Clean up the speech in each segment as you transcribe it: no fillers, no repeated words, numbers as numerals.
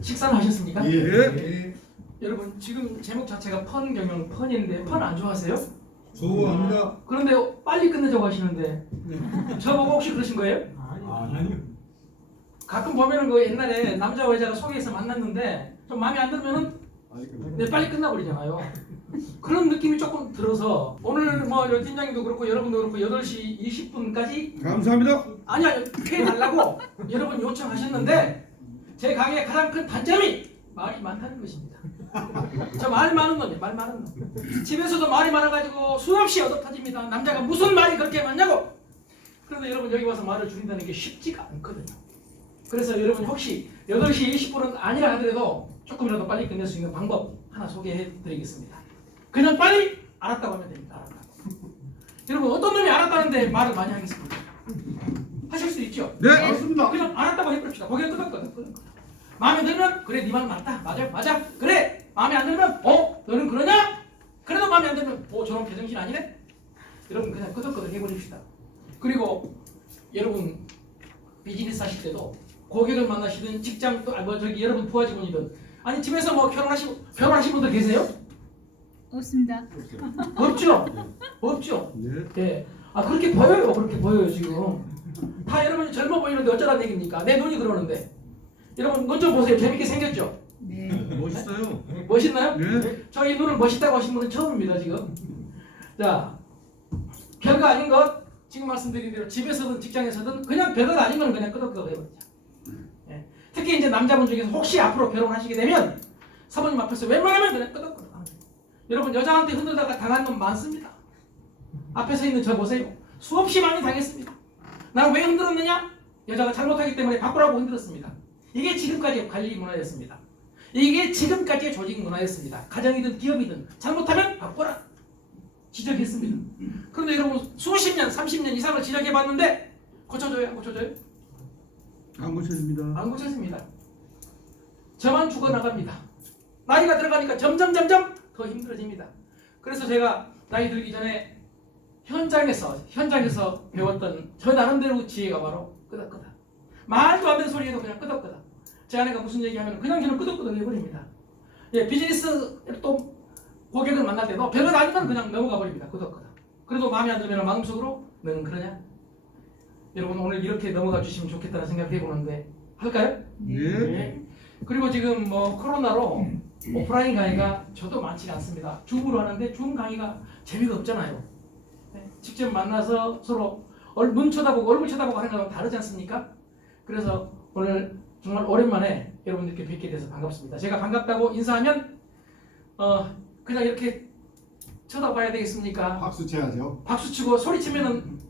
식사는 하셨습니까? 예. 여러분 지금 제목 자체가 펀 경영 펀인데 펀 안 좋아하세요? 좋아합니다. 그런데 빨리 끝내자고 하시는데 저보고 혹시 그러신 거예요? 아니요. 가끔 보면은 그 옛날에 남자와 여자가 소개해서 만났는데 좀 마음에 안 들면은 빨리 끝나버리잖아요. 그런 느낌이 조금 들어서 오늘 뭐 팀장님도 그렇고 여러분도 그렇고 8시 20분까지 감사합니다. 아니 회의하려고 여러분 요청하셨는데 제 강의의 가장 큰 단점이 말이 많다는 것입니다. 저 말 많은 놈이에요. 말 많은 놈. 집에서도 말이 많아가지고 수없이 얻어 터집니다. 남자가 무슨 말이 그렇게 많냐고. 그런데 여러분 여기 와서 말을 줄인다는 게 쉽지가 않거든요. 그래서 여러분 혹시 8시 20분은 아니라 하더라도 조금이라도 빨리 끝낼 수 있는 방법 하나 소개해 드리겠습니다. 그냥 빨리 알았다고 하면 됩니다. 알았다고. 여러분 어떤 놈이 알았다는데 말을 많이 하겠습니까? 하실 수 있죠? 네, 맞습니다. 그냥 알았다고 해봅시다. 고개를 끄덕끄덕. 마음에 들면 그래 네 말 맞다. 맞아. 그래 마음에 안 들면 너는 그러냐? 그래도 마음에 안 들면 저런 개정신 아니네? 여러분 그냥 끄덕끄덕 해버립시다. 그리고 여러분 비즈니스 하실 때도 고객을 만나시든 직장 또 여러분 부하 직원이든 아니 집에서 뭐 결혼하신 분들 계세요? 없습니다. 없죠? 없죠? 네. 그렇게 보여요. 그렇게 보여요 지금. 다 여러분이 젊어 보이는데 어쩌라는 얘기입니까? 내 눈이 그러는데. 여러분 눈 좀 보세요. 재밌게 생겼죠? 네. 멋있어요. 멋있나요? 네. 저희 눈을 멋있다고 하신 분은 처음입니다 지금. 자, 별거 아닌 것 지금 말씀드린 대로 집에서든 직장에서든 그냥 별거 아닌 건 그냥 끄덕끄덕 해버리자. 네. 특히 이제 남자분 중에서 혹시 앞으로 결혼하시게 되면 사모님 앞에서 웬만하면 그냥 끄덕끄덕 하면 돼요. 여러분 여자한테 흔들다가 당한 놈 많습니다. 앞에서 있는 저 보세요. 수없이 많이 당했습니다. 나는 왜 흔들었느냐? 여자가 잘못하기 때문에 바꾸라고 흔들었습니다. 이게 지금까지의 관리 문화였습니다. 이게 지금까지의 조직 문화였습니다. 가정이든 기업이든 잘못하면 바꾸라. 지적했습니다. 그런데 여러분 수십 년, 30년 이상을 지적해봤는데 고쳐줘요? 안 고쳐줘요? 안 고쳐집니다. 안 고쳐집니다. 저만 죽어나갑니다. 나이가 들어가니까 점점 더 힘들어집니다. 그래서 제가 나이 들기 전에 현장에서 배웠던 저 나름대로 지혜가 바로 끄덕끄덕. 말도 안 되는 소리 해도 그냥 끄덕끄덕. 제 아내가 무슨 얘기하면 그냥 저는 끄덕끄덕 해버립니다. 예, 비즈니스 또 고객을 만날 때도 별거 아니면 그냥 넘어가 버립니다. 끄덕끄덕. 그래도 마음에 안 들면 마음속으로 너는 그러냐? 여러분 오늘 이렇게 넘어가 주시면 좋겠다는 생각을 해보는데 할까요? 네. 그리고 지금 뭐 코로나로 오프라인 강의가 저도 많지가 않습니다. 줌으로 하는데 줌 강의가 재미가 없잖아요. 네, 직접 만나서 서로 눈 쳐다보고 얼굴 쳐다보고 하는 거랑 다르지 않습니까? 그래서 오늘 정말 오랜만에 여러분들께 뵙게 돼서 반갑습니다. 제가 반갑다고 인사하면 그냥 이렇게 쳐다봐야 되겠습니까? 박수 쳐야죠. 박수 치고 소리 치면은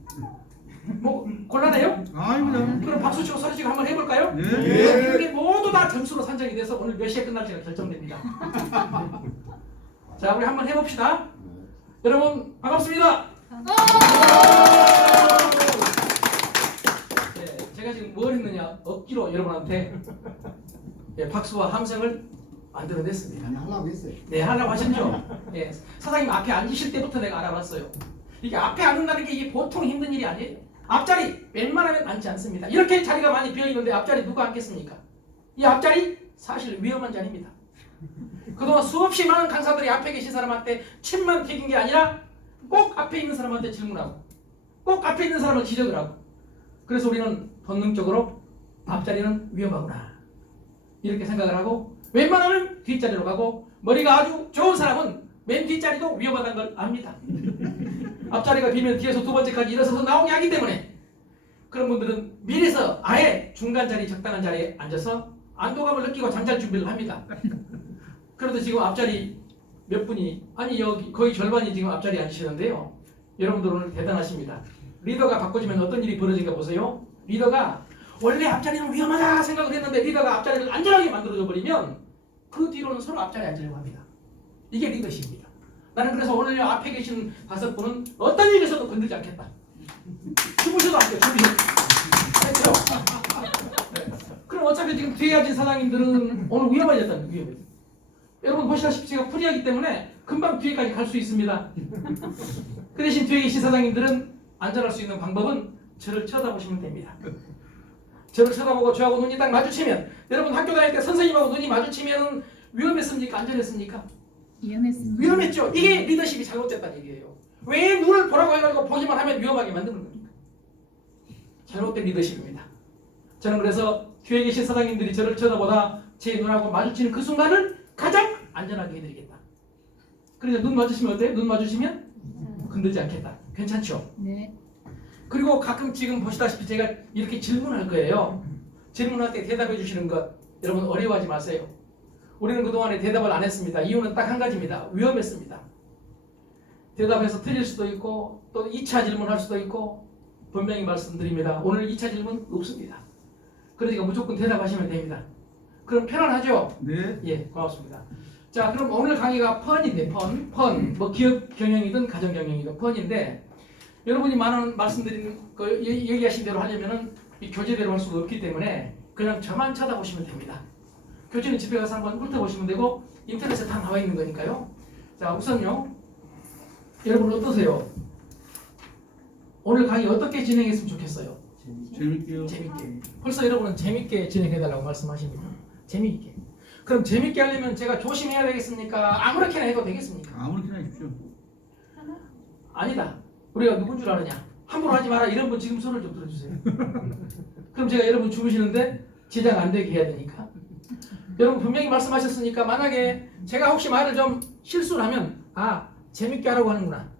뭐 곤란해요? 아닙니다. 그럼 박수 치고 소리 치고 한번 해볼까요? 네. 이게 모두 다 점수로 산정이 돼서 오늘 몇 시에 끝날지가 결정됩니다. 자, 우리 한번 해봅시다. 여러분 반갑습니다. 네, 제가 지금 뭘 했느냐 억지로 여러분한테 박수와 함성을 만들어냈습니다. 아니 하려고 했어요. 네, 하려고 하셨죠? 네, 사장님 앞에 앉으실 때부터 내가 알아봤어요. 이게 앞에 앉는다는 게 이게 보통 힘든 일이 아니에요. 앞자리 웬만하면 앉지 않습니다. 이렇게 자리가 많이 비어있는데 앞자리 누가 앉겠습니까? 이 앞자리 사실 위험한 자리입니다. 그동안 수없이 많은 강사들이 앞에 계신 사람한테 침만 튀긴 게 아니라 꼭 앞에 있는 사람한테 질문하고 꼭 앞에 있는 사람을 지적을 하고 그래서 우리는 본능적으로 앞자리는 위험하구나 이렇게 생각을 하고 웬만하면 뒷자리로 가고 머리가 아주 좋은 사람은 맨 뒷자리도 위험하다는 걸 압니다. 앞자리가 비면 뒤에서 두 번째까지 일어서서 나오게 하기 때문에 그런 분들은 미리서 아예 중간 자리 적당한 자리에 앉아서 안도감을 느끼고 잠잘 준비를 합니다. 그런데 지금 앞자리 몇 분이 여기 거의 절반이 지금 앞자리에 앉으시는데요. 여러분들 오늘 대단하십니다. 리더가 바꿔지면 어떤 일이 벌어질까 보세요. 리더가 원래 앞자리는 위험하다 생각을 했는데 리더가 앞자리를 안전하게 만들어줘 버리면 그 뒤로는 서로 앞자리에 앉으려고 합니다. 이게 리더십입니다. 나는 그래서 오늘 앞에 계신 5분은 어떤 일에서도 건들지 않겠다. 주무셔도 안 돼요. 주무셔도. 네. 그럼 어차피 지금 뒤에 앉은 사장님들은 오늘 위험해졌다는 위험해. 여러분 보시다시피 제가 프리하기 때문에 금방 뒤에까지 갈 수 있습니다. 그 대신 뒤에 계신 사장님들은 안전할 수 있는 방법은 저를 쳐다보시면 됩니다. 저를 쳐다보고 저하고 눈이 딱 마주치면 여러분 학교 다닐 때 선생님하고 눈이 마주치면 위험했습니까? 안전했습니까? 위험했습니다. 위험했죠. 이게 리더십이 잘못됐다는 얘기예요. 왜 눈을 보라고 해가지고 보기만 하면 위험하게 만드는 겁니까? 잘못된 리더십입니다. 저는 그래서 교회에 계신 사장님들이 저를 쳐다보다 제 눈하고 마주치는 그 순간을 가장 안전하게 해드리겠다. 그래서 눈 마주치면 어때요? 눈 마주치면 건들지 않겠다. 괜찮죠? 네. 그리고 가끔 지금 보시다시피 제가 이렇게 질문할 거예요. 질문할 때 대답해 주시는 것 여러분 어려워하지 마세요. 우리는 그동안에 대답을 안 했습니다. 이유는 딱 한 가지입니다. 위험했습니다. 대답해서 틀릴 수도 있고 또 2차 질문할 수도 있고 분명히 말씀드립니다. 오늘 2차 질문 없습니다. 그러니까 무조건 대답하시면 됩니다. 그럼 편안하죠? 네. 예, 고맙습니다. 자, 그럼 오늘 강의가 펀인데 펀. 뭐 기업 경영이든 가정 경영이든 펀인데 여러분이 많은 말씀드린 그 얘기하신 대로 하려면은 이 교재대로 할 수가 없기 때문에 그냥 저만 찾아보시면 됩니다. 교재는 집에 가서 한번 훑어보시면 되고 인터넷에 다 나와 있는 거니까요. 자, 우선요. 여러분 어떠세요? 오늘 강의 어떻게 진행했으면 좋겠어요? 재밌게요. 재밌게. 벌써 여러분은 재밌게 진행해달라고 말씀하십니다. 재밌게. 그럼 재밌게 하려면 제가 조심해야 되겠습니까? 아무렇게나 해도 되겠습니까? 아무렇게나 하십시오. 아니다. 우리가 누군 줄 아느냐? 함부로 하지 마라. 이런 분 지금 손을 좀 들어주세요. 그럼 제가 여러분 주무시는데 지장 안 되게 해야 되니까. 여러분 분명히 말씀하셨으니까 만약에 제가 혹시 말을 좀 실수를 하면 재밌게 하라고 하는구나.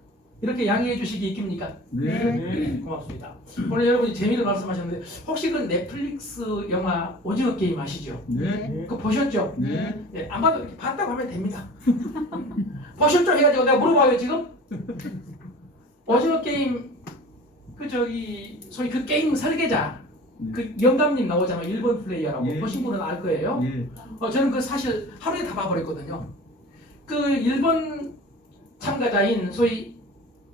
이렇게 양해해 주시기 있깁니까? 네. 고맙습니다. 오늘 여러분이 재미를 말씀하셨는데 혹시 그 넷플릭스 영화 오징어 게임 아시죠? 네. 그거 보셨죠? 네. 예, 안 봐도 이렇게 봤다고 하면 됩니다. 보셨죠? 해가지고 내가 물어봐요 지금. 오징어 게임 소위 그 게임 설계자 그 영감님 나오잖아요. 일본 플레이어라고 예. 보신 분은 알 거예요. 예. 저는 그 사실 하루에 다 봐버렸거든요. 그 일본 참가자인 소위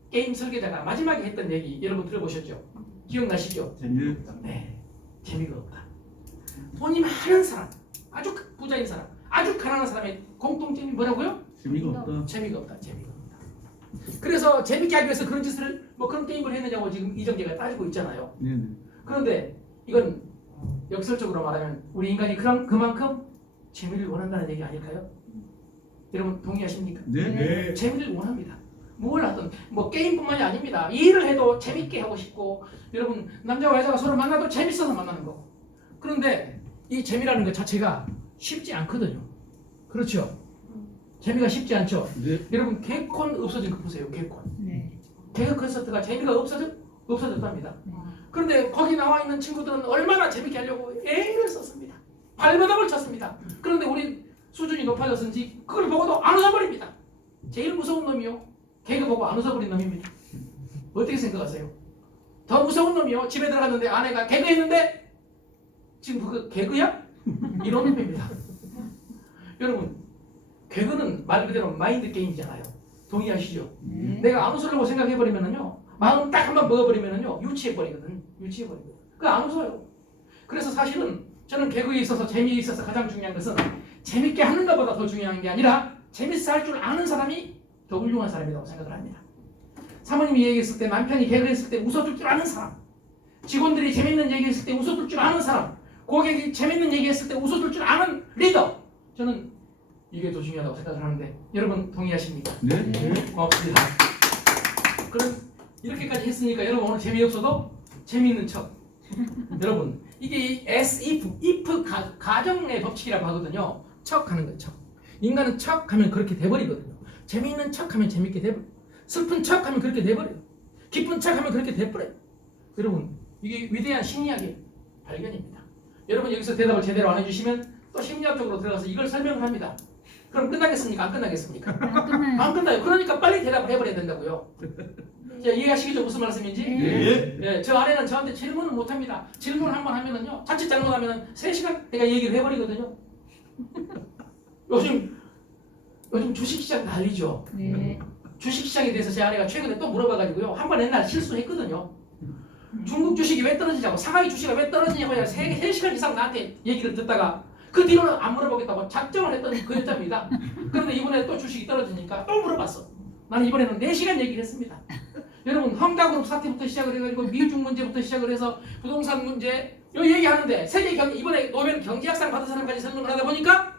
게임 설계자가 마지막에 했던 얘기 여러분 들어보셨죠? 기억나시죠? 재밌다. 네, 재미가 없다. 돈이 많은 사람, 아주 부자인 사람, 아주 가난한 사람의 공통점이 뭐라고요? 재미가 없다. 재미가 없다. 재미가 없다. 그래서 재밌게 하기 위해서 그런 짓을 그런 게임을 했느냐고 지금 이정재가 따지고 있잖아요. 네. 그런데 이건 역설적으로 말하면 우리 인간이 그만큼 재미를 원한다는 얘기 아닐까요? 여러분 동의하십니까? 네. 재미를 원합니다. 뭘 하든 뭐 게임뿐만이 아닙니다. 일을 해도 재밌게 하고 싶고 여러분 남자와 여자가 서로 만나도 재밌어서 만나는 거고 그런데 이 재미라는 것 자체가 쉽지 않거든요. 그렇죠? 재미가 쉽지 않죠? 네. 여러분 개콘 없어진 거 보세요. 개콘. 네. 개그 콘서트가 재미가 없어졌답니다. 그런데 거기 나와 있는 친구들은 얼마나 재밌게 하려고 애를 썼습니다. 발버둥을 쳤습니다. 그런데 우리 수준이 높아졌는지 그걸 보고도 안 웃어버립니다. 제일 무서운 놈이요. 개그 보고 안 웃어버린 놈입니다. 어떻게 생각하세요? 더 무서운 놈이요. 집에 들어갔는데 아내가 개그했는데 지금 그거 개그야? 이런 놈입니다. 여러분 개그는 말 그대로 마인드 게임이잖아요. 동의하시죠? 네. 내가 안 웃으려고 생각해버리면은요 마음 딱 한번 먹어버리면은요 유치해버리거든. 그 안 웃어요. 그래서 사실은 저는 개그에 있어서 재미에 있어서 가장 중요한 것은 재밌게 하는 것보다 더 중요한 게 아니라 재밌어 할 줄 아는 사람이 더 훌륭한 사람이라고 생각을 합니다. 사모님이 얘기했을 때 남편이 개그했을 때 웃어줄 줄 아는 사람, 직원들이 재밌는 얘기했을 때 웃어줄 줄 아는 사람, 고객이 재밌는 얘기했을 때 웃어줄 줄 아는 리더. 저는 이게 더 중요하다고 생각을 하는데 여러분 동의하십니까? 네. 고맙습니다. 그럼 이렇게까지 했으니까 여러분 오늘 재미없어도 재미있는 척. 여러분 이게 이 if 가정의 법칙이라고 하거든요. 척하는 거예요. 척. 인간은 척하면 그렇게 돼버리거든요. 재미있는 척하면 재밌게 돼버려요. 슬픈 척하면 그렇게 돼버려요. 기쁜 척하면 그렇게 돼버려요. 여러분 이게 위대한 심리학의 발견입니다. 여러분 여기서 대답을 제대로 안 해주시면 또 심리학적으로 들어가서 이걸 설명을 합니다. 그럼 끝나겠습니까? 안 끝나겠습니까? 안 끝나요. 안 끝나요. 그러니까 빨리 대답을 해버려야 된다고요. 자, 이해하시겠죠? 무슨 말씀인지? 네. 예, 저 아내는 저한테 질문을 못합니다. 질문 한번 하면은요, 자칫 잘못하면은 3시간 내가 얘기를 해버리거든요. 요즘 주식시장 난리죠. 네. 주식시장에 대해서 제 아내가 최근에 또 물어봐가지고요, 한 번 옛날 실수했거든요. 중국 주식이 왜 떨어지냐고, 상하이 주식이 왜 떨어지냐고 3시간 이상 나한테 얘기를 듣다가 그 뒤로는 안 물어보겠다고 작정을 했던 그 여자입니다. 그런데 이번에 또 주식이 떨어지니까 또 물어봤어. 나는 이번에는 4시간 얘기를 했습니다. 여러분 헝다그룹 사태부터 시작을 해가지고 미중 문제부터 시작을 해서 부동산 문제 여기 얘기하는데 세계 이번에 노벨 경제학상 받은 사람까지 설명을 하다 보니까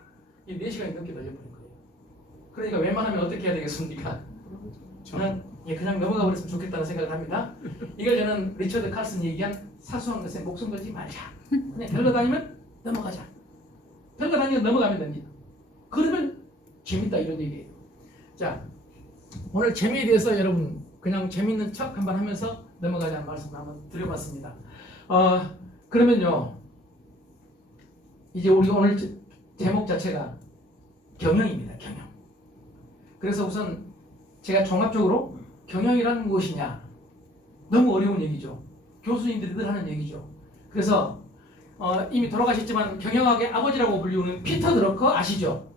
이 4시간이 넘게 걸려버린 거예요. 그러니까 웬만하면 어떻게 해야 되겠습니까? 저는 그냥 넘어가 버렸으면 좋겠다는 생각을 합니다. 이걸 저는 리처드 칼슨이 얘기한 사소한 것에 목숨 걸지 말자. 그냥 별거 다니면 넘어가자. 별거 다니면 넘어가면 됩니다. 그러면 재밌다 이런 얘기예요. 자, 오늘 재미에 대해서 여러분 그냥 재밌는 척 한번 하면서 넘어가자는 말씀 한번 드려봤습니다. 그러면요, 이제 우리 오늘 제목 자체가 경영입니다. 경영. 그래서 우선 제가 종합적으로 경영이란 무엇이냐, 너무 어려운 얘기죠. 교수님들이 늘 하는 얘기죠. 그래서 이미 돌아가셨지만 경영학의 아버지라고 불리우는 피터 드러커 아시죠?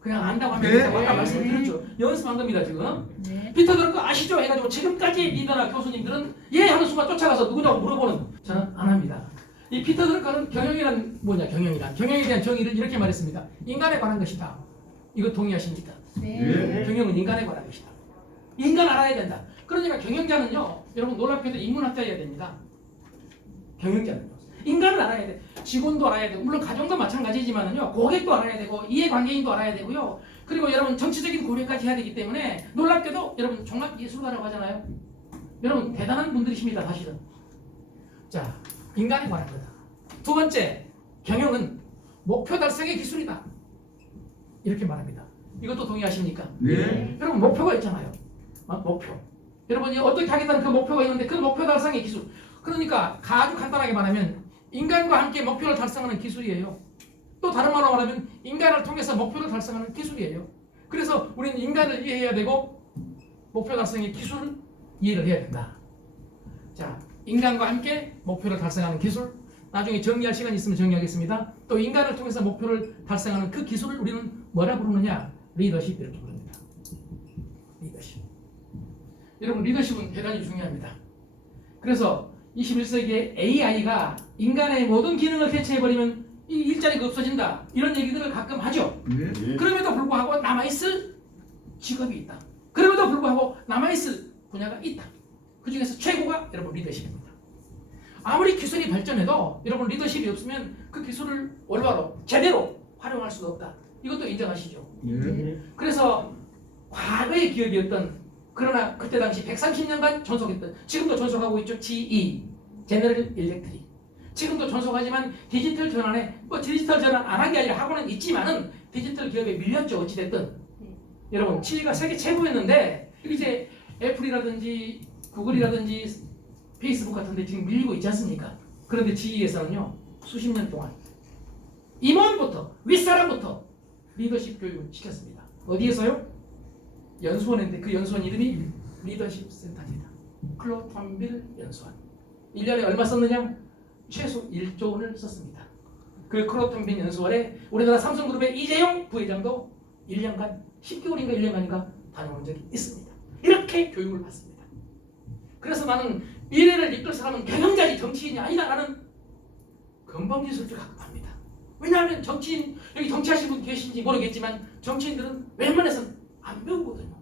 그냥 안다고 하면 된다고 아까 말씀드렸죠. 연습한 겁니다 지금. 네. 피터 드러커 아시죠? 해가지고 지금까지 리더나 교수님들은 예 하는 순간 쫓아가서 누구냐고 물어보는, 저는 안 합니다. 이 피터 드러커는 경영이란 뭐냐, 경영에 대한 정의를 이렇게 말했습니다. 인간에 관한 것이다. 이거 동의하십니까? 네. 경영은 인간에 관한 것이다. 인간 알아야 된다. 그러니까 경영자는요, 여러분 놀랍게도 인문학자여야 됩니다. 경영자는요, 인간을 알아야 돼. 직원도 알아야 되고, 물론 가정도 마찬가지지만은요, 고객도 알아야 되고, 이해관계인도 알아야 되고요. 그리고 여러분 정치적인 고려까지 해야 되기 때문에 놀랍게도 여러분 종합예술가라고 하잖아요. 여러분 대단한 분들이십니다, 사실은. 자, 인간에 관한 거다. 두 번째, 경영은 목표 달성의 기술이다. 이렇게 말합니다. 이것도 동의하십니까? 네. 여러분 목표가 있잖아요. 목표. 여러분이 어떻게 하겠다는 그 목표가 있는데 그 목표 달성의 기술. 그러니까 아주 간단하게 말하면 인간과 함께 목표를 달성하는 기술이에요. 또 다른 말로 말하면 인간을 통해서 목표를 달성하는 기술이에요. 그래서 우리는 인간을 이해해야 되고 목표 달성의 기술을 이해를 해야 된다. 자, 인간과 함께 목표를 달성하는 기술. 나중에 정리할 시간이 있으면 정리하겠습니다. 또 인간을 통해서 목표를 달성하는 그 기술을 우리는 뭐라 부르느냐? 리더십 이렇게 부릅니다. 리더십. 여러분 리더십은 대단히 중요합니다. 그래서 21세기에 AI가 인간의 모든 기능을 대체해버리면 이 일자리가 없어진다. 이런 얘기들을 가끔 하죠. 네. 그럼에도 불구하고 남아있을 직업이 있다. 그럼에도 불구하고 남아있을 분야가 있다. 그 중에서 최고가 여러분 리더십입니다. 아무리 기술이 발전해도 여러분 리더십이 없으면 그 기술을 올바로 제대로 활용할 수가 없다. 이것도 인정하시죠? 네. 그래서 과거의 기업이었던, 그러나 그때 당시 130년간 존속했던, 지금도 존속하고 있죠. GE, 제너럴 일렉트릭. 지금도 존속하지만 디지털 전환에 디지털 전환 안 한 게 아니라 하고는 있지만은 디지털 기업에 밀렸죠. 어찌됐든. 여러분 GE가 세계 최고였는데 이제 애플이라든지 구글이라든지 페이스북 같은 데 지금 밀리고 있지 않습니까? 그런데 GE에서는요, 수십 년 동안 임원부터 윗사람부터 리더십 교육을 시켰습니다. 어디에서요? 연수원인데 그 연수원 이름이 리더십 센터입니다. 클로턴빌 연수원. 1년에 얼마 썼느냐? 최소 1조 원을 썼습니다. 그 클로턴빌 연수원에 우리나라 삼성그룹의 이재용 부회장도 1년간 10개월인가 1년간인가 다녀온 적이 있습니다. 이렇게 교육을 받습니다. 그래서 나는 미래를 이끌 사람은 경영자지 정치인이 아니다라는 근본기술을 갖고 합니다. 왜냐하면 정치인, 여기 정치하신 분 계신지 모르겠지만 정치인들은 웬만해서는 안 배우거든요.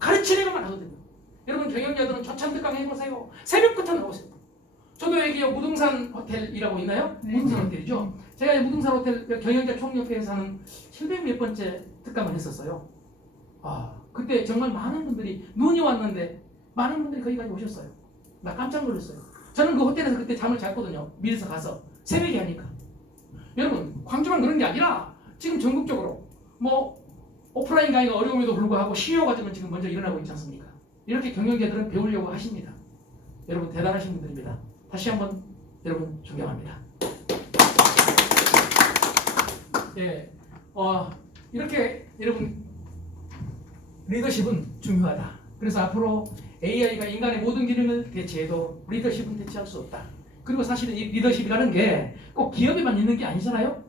가르치려고만 하거든요. 여러분 경영자들은 조찬특강 해보세요. 새벽부터 나오세요. 저도 여기 무등산 호텔이라고 있나요? 네. 무등산 호텔이죠. 제가 이 무등산 호텔 경영자 총협회에서 하는 700몇 번째 특강을 했었어요. 그때 정말 많은 분들이 눈이 왔는데 많은 분들이 거기까지 오셨어요. 나 깜짝 놀랐어요. 저는 그 호텔에서 그때 잠을 잤거든요. 미리서 가서 새벽에 하니까. 여러분 광주만 그런 게 아니라 지금 전국적으로 오프라인 강의가 어려움에도 불구하고 CEO 과정은 지금 먼저 일어나고 있지 않습니까? 이렇게 경영자들은 배우려고 하십니다. 여러분 대단하신 분들입니다. 다시 한번 여러분 존경합니다. 예, 이렇게 여러분 리더십은 중요하다. 그래서 앞으로 AI가 인간의 모든 기능을 대체해도 리더십은 대체할 수 없다. 그리고 사실은 이 리더십이라는 게 꼭 기업에만 있는 게 아니잖아요.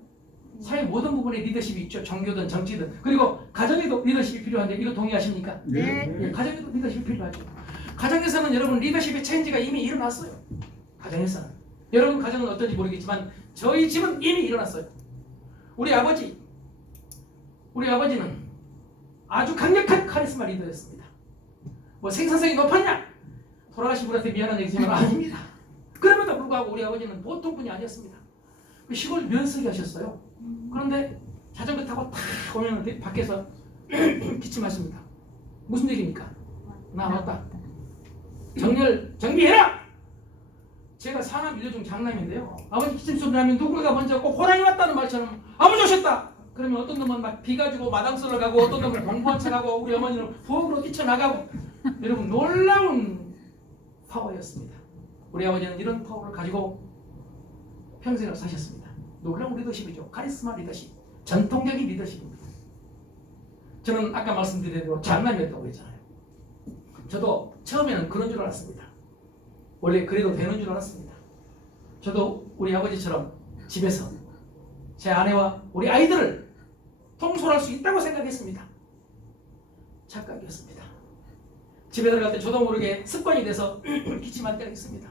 사회 모든 부분에 리더십이 있죠. 종교든 정치든. 그리고 가정에도 리더십이 필요한데 이거 동의하십니까? 네. 예, 가정에도 리더십이 필요하죠. 가정에서는 여러분 리더십의 체인지가 이미 일어났어요. 가정에서는. 여러분 가정은 어떤지 모르겠지만 저희 집은 이미 일어났어요. 우리 아버지는 아주 강력한 카리스마 리더였습니다. 뭐 생산성이 높았냐? 돌아가신 분한테 미안한 얘기지만 아닙니다. 그럼에도 불구하고 우리 아버지는 보통 분이 아니었습니다. 그 시골 면석이 하셨어요. 그런데 자전거 타고 탁 오면 밖에서 기침하십니다. 무슨 얘기입니까? 나 왔다. 정비해라! 제가 상암 일류 중 장남인데요. 아버지 기침 소리 나면 누군가 먼저 꼭 호랑이 왔다는 말처럼 아버지 오셨다! 그러면 어떤 놈은 막 비 가지고 마당 쓸러 가고 어떤 놈은 공부한 척하고 우리 어머니는 부엌으로 뛰쳐나가고 여러분 놀라운 파워였습니다. 우리 아버지는 이런 파워를 가지고 평생을 사셨습니다. 놀라운 리더십이죠. 카리스마 리더십. 전통적인 리더십입니다. 저는 아까 말씀드린 대로 장남이었다고 했잖아요. 저도 처음에는 그런 줄 알았습니다. 원래 그래도 되는 줄 알았습니다. 저도 우리 아버지처럼 집에서 제 아내와 우리 아이들을 통솔할 수 있다고 생각했습니다. 착각이었습니다. 집에 들어갈 때 저도 모르게 습관이 돼서 기침할 때가 있습니다.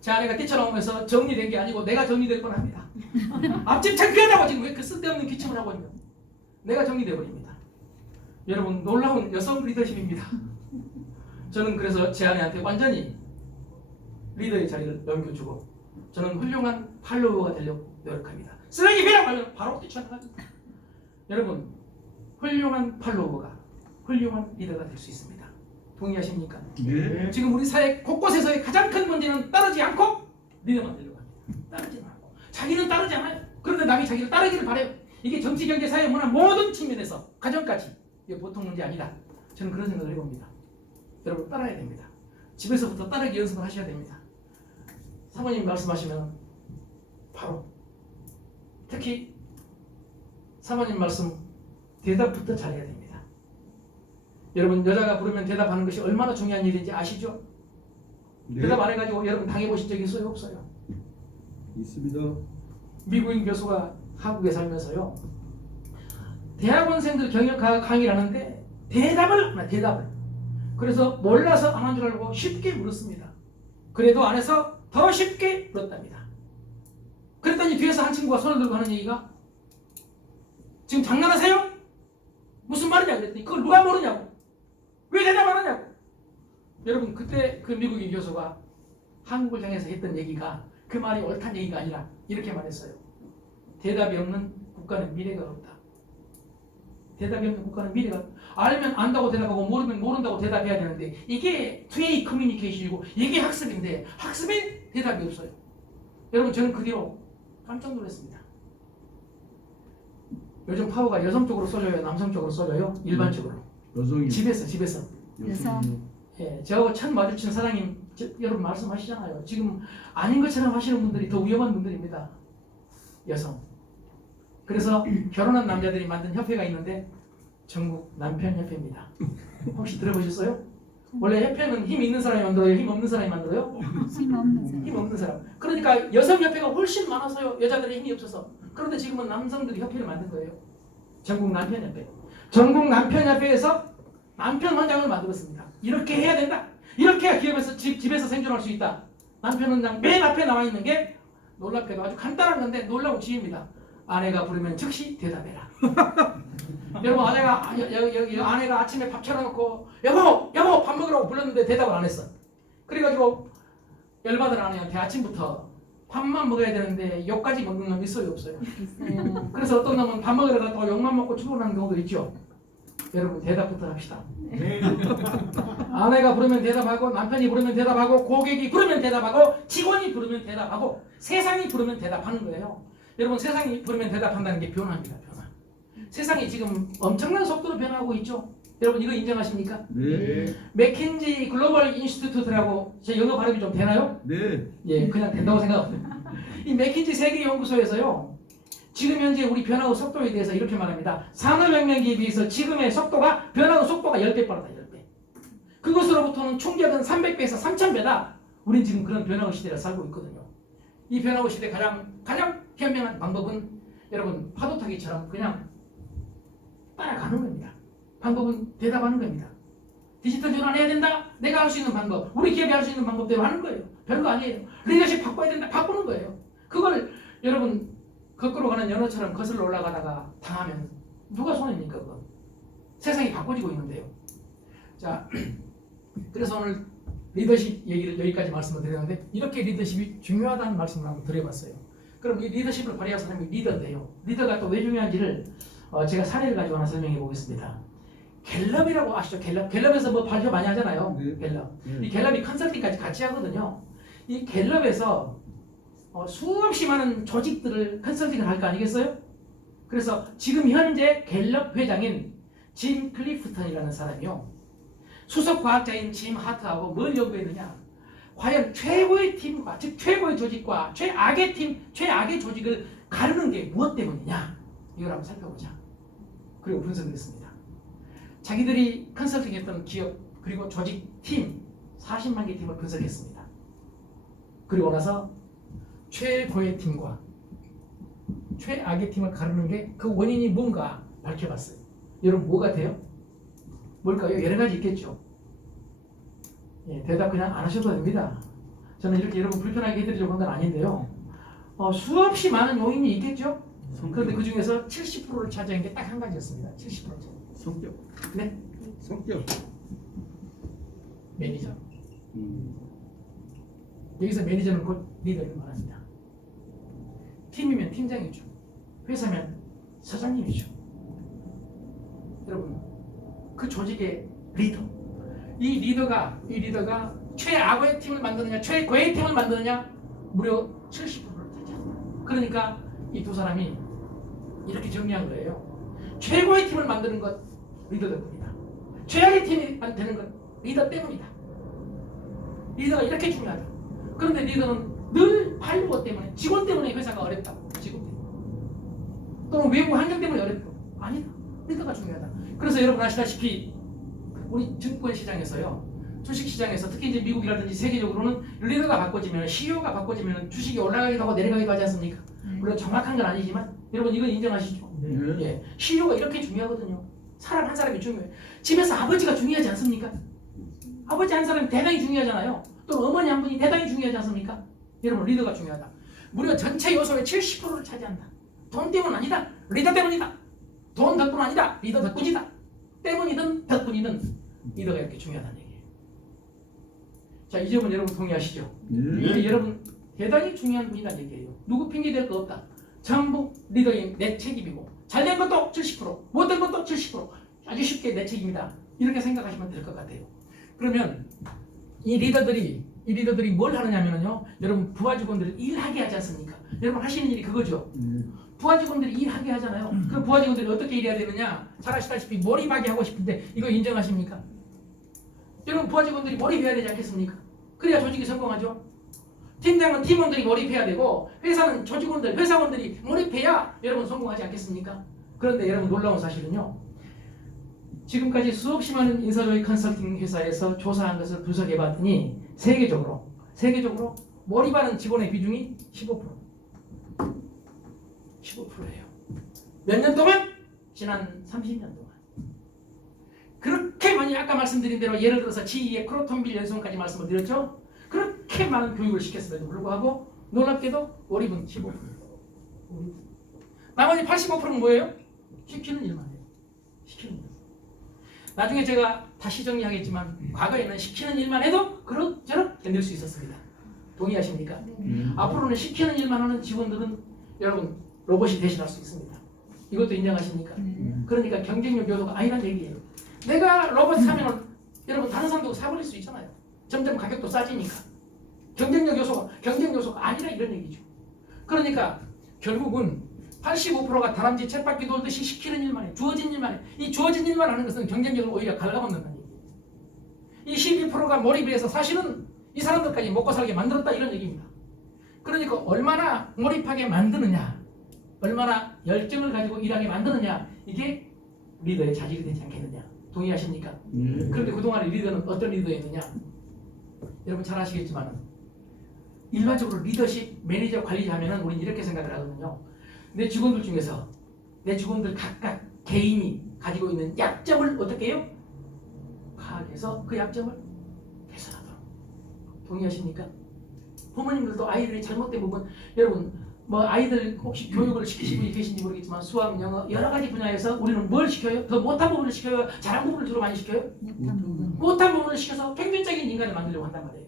제 아내가 뛰쳐나오면서 정리된 게 아니고 내가 정리될 뻔합니다. 앞집 창피하다고 지금 왜 그 쓸데없는 기침을 하고 있냐. 내가 정리돼 버립니다. 여러분 놀라운 여성 리더십입니다. 저는 그래서 제 아내한테 완전히 리더의 자리를 넘겨주고 저는 훌륭한 팔로워가 되려고 노력합니다. 쓰레기 배라 하면 바로 뛰쳐나갑니다. 여러분 훌륭한 팔로워가 훌륭한 리더가 될 수 있습니다. 동의하십니까? 네. 지금 우리 사회 곳곳에서의 가장 큰 문제는 따르지 않고 리더만 되려고 합니다. 따르지 않고 자기는 따르지 않아요. 그런데 남이 자기를 따르기를 바래요. 이게 정치, 경제, 사회, 문화 모든 측면에서 가정까지 이게 보통 문제 아니다. 저는 그런 생각을 해봅니다. 여러분 따라야 됩니다. 집에서부터 따르기 연습을 하셔야 됩니다. 사모님 말씀하시면 바로 특히 사모님 말씀 대답부터 잘해야 됩니다. 여러분 여자가 부르면 대답하는 것이 얼마나 중요한 일인지 아시죠? 네. 대답 안 해가지고 여러분 당해보신 적이 있어요? 없어요? 있습니다. 미국인 교수가 한국에 살면서요 대학원생들 경영 강의를 하는데 대답을 그래서 몰라서 안 한 줄 알고 쉽게 물었습니다. 그래도 안 해서 더 쉽게 물었답니다. 그랬더니 뒤에서 한 친구가 손을 들고 하는 얘기가 지금 장난하세요? 무슨 말이냐 그랬더니 그걸 누가 모르냐고 왜 대답 안 하냐고. 여러분 그때 그 미국인 교수가 한국을 향해서 했던 얘기가 그 말이 옳다는 얘기가 아니라 이렇게 말했어요. 대답이 없는 국가는 미래가 없다. 대답이 없는 국가는 미래가 없다. 알면 안다고 대답하고 모르면 모른다고 대답해야 되는데 이게 투웨이 커뮤니케이션이고 이게 학습인데 학습에 대답이 없어요. 여러분 저는 그 뒤로 깜짝 놀랐습니다. 요즘 파워가 여성 쪽으로 쏠려요? 남성 쪽으로 쏠려요? 일반적으로. 여성이. 집에서. 여성. 예, 저하고 첫 마주친 사장님 여러분 말씀하시잖아요. 지금 아닌 것처럼 하시는 분들이 더 위험한 분들입니다. 여성. 그래서 결혼한 남자들이 만든 협회가 있는데 전국 남편협회입니다. 혹시 들어보셨어요? 원래 협회는 힘 있는 사람이 만들어요? 힘 없는 사람이 만들어요? 힘 없는 사람. 힘 없는 사람. 그러니까 여성협회가 훨씬 많아서요. 여자들의 힘이 없어서. 그런데 지금은 남성들이 협회를 만든 거예요. 전국 남편협회. 전국 남편협회에서 남편 원장을 만들었습니다. 이렇게 해야 된다. 이렇게 해야 기업에서 집에서 생존할 수 있다. 남편 원장 맨 앞에 나와 있는 게 놀랍게도 아주 간단한 건데 놀라운 지혜입니다. 아내가 부르면 즉시 대답해라. 여러분 아내가 아침에 밥 차려놓고 여보 밥 먹으라고 불렀는데 대답을 안 했어. 그래가지고 열받은 아내한테 아침부터 밥만 먹어야 되는데 욕까지 먹는 놈 있어요 없어요? 있어요. 그래서 어떤 놈은 밥 먹으러 가다가 욕만 먹고 출근하는 경우도 있죠. 여러분 대답부터 합시다. 아내가 부르면 대답하고 남편이 부르면 대답하고 고객이 부르면 대답하고 직원이 부르면 대답하고 세상이 부르면 대답하는 거예요. 여러분 세상이 부르면 대답한다는 게 변화입니다. 변화. 세상이 지금 엄청난 속도로 변화하고 있죠. 여러분 이거 인정하십니까? 네. 맥킨지 글로벌 인스티튜트라고 제 영어 발음이 좀 되나요? 네. 예, 그냥 된다고 생각합니다. 이 맥킨지 세계연구소에서요. 지금 현재 우리 변화의 속도에 대해서 이렇게 말합니다. 산업혁명기에 비해서 지금의 속도가 변화의 속도가 10배 빠르다. 10배. 그것으로부터는 충격은 300배에서 3000배다. 우린 지금 그런 변화의 시대를 살고 있거든요. 이 변화의 시대 가장 현명한 방법은 여러분 파도타기처럼 그냥 따라가는 겁니다. 방법은 대답하는 겁니다. 디지털 전환해야 된다. 내가 할 수 있는 방법, 우리 기업이 할 수 있는 방법대로 하는 거예요. 별거 아니에요. 리더십 바꿔야 된다. 바꾸는 거예요. 그걸 여러분 거꾸로 가는 연어처럼 거슬러 올라가다가 당하면 누가 손해입니까? 그건? 세상이 바꿔지고 있는데요. 자, 그래서 오늘 리더십 얘기를 여기까지 말씀을 드렸는데 이렇게 리더십이 중요하다는 말씀을 한번 드려봤어요. 그럼 이 리더십을 발휘할 사람이 리더인데요. 리더가 또 왜 중요한지를 제가 사례를 가지고 하나 설명해 보겠습니다. 갤럽이라고 아시죠? 갤럽에서 뭐 발표 많이 하잖아요. 네. 갤럽. 네. 이 갤럽이 컨설팅까지 같이 하거든요. 이 갤럽에서 수없이 많은 조직들을 컨설팅을 할 거 아니겠어요? 그래서 지금 현재 갤럽 회장인 짐 클리프턴이라는 사람이요. 수석 과학자인 짐 하트하고 뭘 연구했느냐? 과연 최고의 팀과 즉 최고의 조직과 최악의 팀, 최악의 조직을 가르는 게 무엇 때문이냐? 이걸 한번 살펴보자. 그리고 분석을 했습니다. 자기들이 컨설팅했던 기업 그리고 조직 팀 40만 개 팀을 분석했습니다. 그리고 나서 최고의 팀과 최악의 팀을 가르는 게 그 원인이 뭔가 밝혀봤어요. 여러분 뭐 같아요? 뭘까요? 여러 가지 있겠죠. 예, 대답 그냥 안 하셔도 됩니다. 저는 이렇게 여러분 불편하게 해드리려고 한 건 아닌데요. 수없이 많은 요인이 있겠죠. 그런데 그 중에서 70%를 차지한 게 딱 한 가지였습니다. 70%. 성격. 네, 성격. 매니저. 여기서 매니저는 곧 리더를 말합니다. 팀이면 팀장이죠. 회사면 사장님이죠. 여러분, 그 조직의 리더. 이 리더가 최악의 팀을 만드느냐, 최고의 팀을 만드느냐, 무려 70%를 차지한다. 그러니까 이 두 사람이 이렇게 정리한 거예요. 최고의 팀을 만드는 것 리더 덕분이다. 최악의 팀이 되는 것 리더 때문이다. 리더가 이렇게 중요하다. 그런데 리더는 늘 팔로 때문에, 직원 때문에 회사가 어렵다. 직원 때문에. 또는 외부 환경 때문에 어렵다. 아니다. 리더가 중요하다. 그래서 여러분 아시다시피 우리 증권 시장에서요, 주식 시장에서 특히 이제 미국이라든지 세계적으로는 리더가 바꿔지면, CEO가 바꿔지면 주식이 올라가기도 하고 내려가기도 하지 않습니까? 물론 정확한 건 아니지만 여러분 이건 인정하시죠? 네. 예, CEO가 이렇게 중요하거든요. 사람 한 사람이 중요해요. 집에서 아버지가 중요하지 않습니까? 아버지 한 사람이 대단히 중요하잖아요. 또 어머니 한 분이 대단히 중요하지 않습니까? 여러분 리더가 중요하다. 무려 전체 요소의 70%를 차지한다. 돈 때문 아니다. 리더 때문이다. 돈 덕분 아니다. 리더 덕분이다. 때문이든 덕분이든 리더가 이렇게 중요하다는 얘기예요. 자, 이 점은 여러분 동의하시죠? 네. 이게 여러분 대단히 중요한 분이라는 얘기예요. 누구 핑계 댈 거 없다. 전부 리더인 내 책임이고 잘된 것도 70%, 못된 것도 70%. 아주 쉽게 내 책임이다. 이렇게 생각하시면 될 것 같아요. 그러면 이 리더들이 뭘 하느냐면요, 여러분 부하 직원들을 일하게 하지 않습니까? 여러분 하시는 일이 그거죠. 부하 직원들이 일하게 하잖아요. 그럼 부하 직원들이 어떻게 일해야 되느냐? 잘 아시다시피 몰입하게 하고 싶은데 이거 인정하십니까? 여러분 부하 직원들이 몰입해야 되지 않겠습니까? 그래야 조직이 성공하죠. 팀장은 팀원들이 몰입해야 되고 회사는 조직원들, 회사원들이 몰입해야 여러분 성공하지 않겠습니까? 그런데 여러분 놀라운 사실은요, 지금까지 수없이 많은 인사조직 컨설팅 회사에서 조사한 것을 분석해봤더니 세계적으로 몰입하는 직원의 비중이 15%예요. 몇 년 동안? 지난 30년 동안. 그렇게 많이 아까 말씀드린 대로 예를 들어서 GE의 크로톤빌 연수원까지 말씀을 드렸죠. 그렇게 많은 교육을 시켰음에도 불구하고 놀랍게도 몰입은 15%. 나머지 85%는 뭐예요? 시키는 일만 해요. 시키는 일. 나중에 제가 다시 정리하겠지만 과거에는 시키는 일만 해도 그럭저럭 견딜 수 있었습니다. 동의하십니까? 앞으로는 시키는 일만 하는 직원들은 여러분 로봇이 대신할 수 있습니다. 이것도 인정하십니까? 그러니까 경쟁력 요소가 아니란 얘기예요. 내가 로봇 사면 여러분 다른 사람도 사버릴 수 있잖아요. 점점 가격도 싸지니까. 경쟁력 요소가 아니라 이런 얘기죠. 그러니까 결국은 85%가 다람쥐 쳇바퀴 돌듯이 시키는 일만 해. 주어진 일만 해. 이 주어진 일만 하는 것은 경쟁력을 오히려 갉아먹는다는 얘기예요. 이 12%가 몰입을 해서 사실은 이 사람들까지 먹고 살게 만들었다 이런 얘기입니다. 그러니까 얼마나 몰입하게 만드느냐, 얼마나 열정을 가지고 일하게 만드느냐, 이게 리더의 자질이 되지 않겠느냐. 동의하십니까? 그런데 그동안의 리더는 어떤 리더였느냐? 여러분 잘 아시겠지만 일반적으로 리더십, 매니저, 관리자 하면은 우리는 이렇게 생각을 하거든요. 내 직원들 중에서 내 직원들 각각 개인이 가지고 있는 약점을 어떻게 해요? 파악해서 그 약점을 개선하도록. 동의하십니까? 부모님들도 아이들이 잘못된 부분, 여러분 뭐 아이들 혹시 교육을 시키시는 분이 계신지 모르겠지만 수학, 영어 여러 가지 분야에서 우리는 뭘 시켜요? 더 못한 부분을 시켜요? 잘한 부분을 주로 많이 시켜요? 못한 부분을 시켜서 평균적인 인간을 만들려고 한단 말이에요.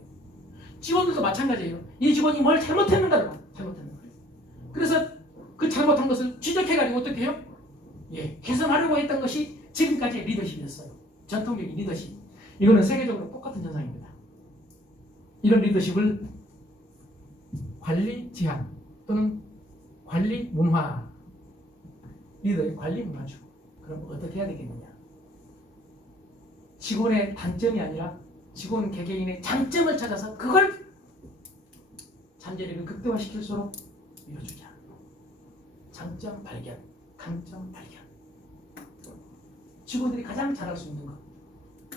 직원들도 마찬가지예요. 이 직원이 뭘 잘못했는가를 잘못했는 거예요. 그래서 그 잘못한 것을 지적해가지고 어떻게 해요? 예, 개선하려고 했던 것이 지금까지의 리더십이었어요. 전통적인 리더십. 이거는 세계적으로 똑같은 현상입니다. 이런 리더십을 관리 지향 또는 관리 문화, 리더의 관리 문화죠. 그럼 어떻게 해야 되겠느냐? 직원의 단점이 아니라 직원 개개인의 장점을 찾아서 그걸 잠재력을 극대화시킬수록 밀어주자. 장점 발견, 강점 발견. 직원들이 가장 잘할 수 있는 것.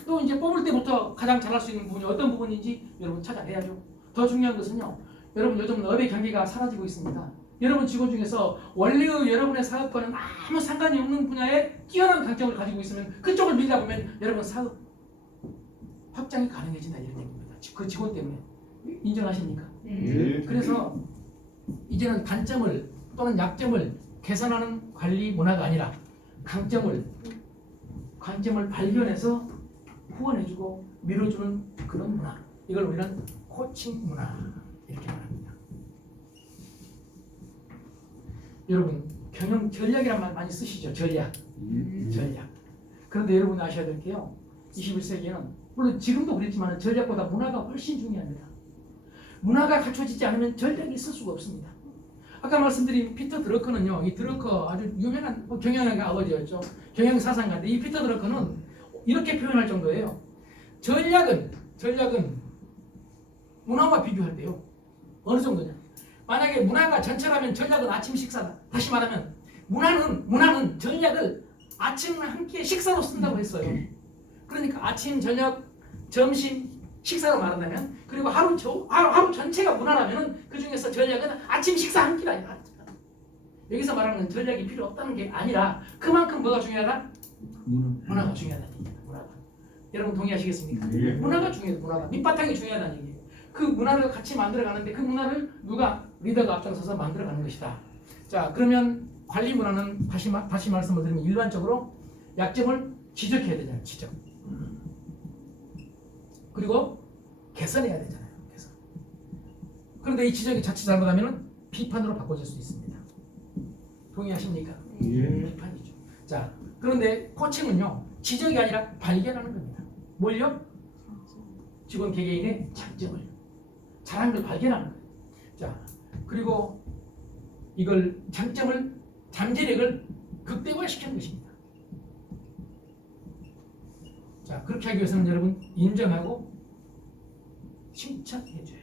또 이제 뽑을 때부터 가장 잘할 수 있는 부분이 어떤 부분인지 여러분 찾아내야죠. 더 중요한 것은요. 여러분 요즘 업의 경계가 사라지고 있습니다. 여러분 직원 중에서 원래의 여러분의 사업과는 아무 상관이 없는 분야에 뛰어난 강점을 가지고 있으면 그쪽을 밀다 보면 여러분 사업 확장이 가능해진다 이런 얘기입니다. 그 직원 때문에. 인정하십니까? 예. 그래서 이제는 단점을 또는 약점을 개선하는 관리 문화가 아니라 강점을 발견해서 후원해주고 밀어주는 그런 문화. 이걸 우리는 코칭 문화 이렇게 말합니다. 여러분 경영 전략이란 말 많이 쓰시죠. 전략. 그런데 여러분 아셔야 될 게요. 21세기에는 물론 지금도 그랬지만 전략보다 문화가 훨씬 중요합니다. 문화가 갖춰지지 않으면 전략이 있을 수가 없습니다. 아까 말씀드린 피터 드러커는요. 이 드러커 아주 유명한 경영학의 아버지였죠. 경영 사상가인데 이 피터 드러커는 이렇게 표현할 정도예요. 전략은 문화와 비교할 때요. 어느 정도냐? 만약에 문화가 전체라면 전략은 아침 식사다. 다시 말하면 문화는 전략을 아침 한 끼의 식사로 쓴다고 했어요. 그러니까 아침, 저녁, 점심, 식사로 말한다면 그리고 하루 전체가 문화라면 그 중에서 전략은 아침 식사 한 끼가 아니라 여기서 말하는 전략이 필요 없다는 게 아니라 그만큼 뭐가 중요하다? 문화가 중요하다는 얘기입니다. 문화가. 여러분 동의하시겠습니까? 예. 문화가 중요해요. 문화가 밑바탕이 중요하다는 얘기예요. 그 문화를 같이 만들어가는데 그 문화를 누가 리더가 앞장서서 만들어가는 것이다. 자 그러면 관리 문화는 다시 말씀을 드리면 일반적으로 약점을 지적해야 되잖아요. 지적. 그리고 개선해야 되잖아요. 개선. 그런데 이 지적이 자칫 잘못하면 비판으로 바꿔질 수 있습니다. 동의하십니까? 예. 비판이죠. 자, 그런데 코칭은요 지적이 아니라 발견하는 겁니다. 뭘요? 직원 개개인의 장점을 잘하는 걸 발견하는 거예요. 자, 그리고 이걸 장점을 잠재력을 극대화시키는 것입니다. 자, 그렇게 하기 위해서는 여러분 인정하고 칭찬해줘야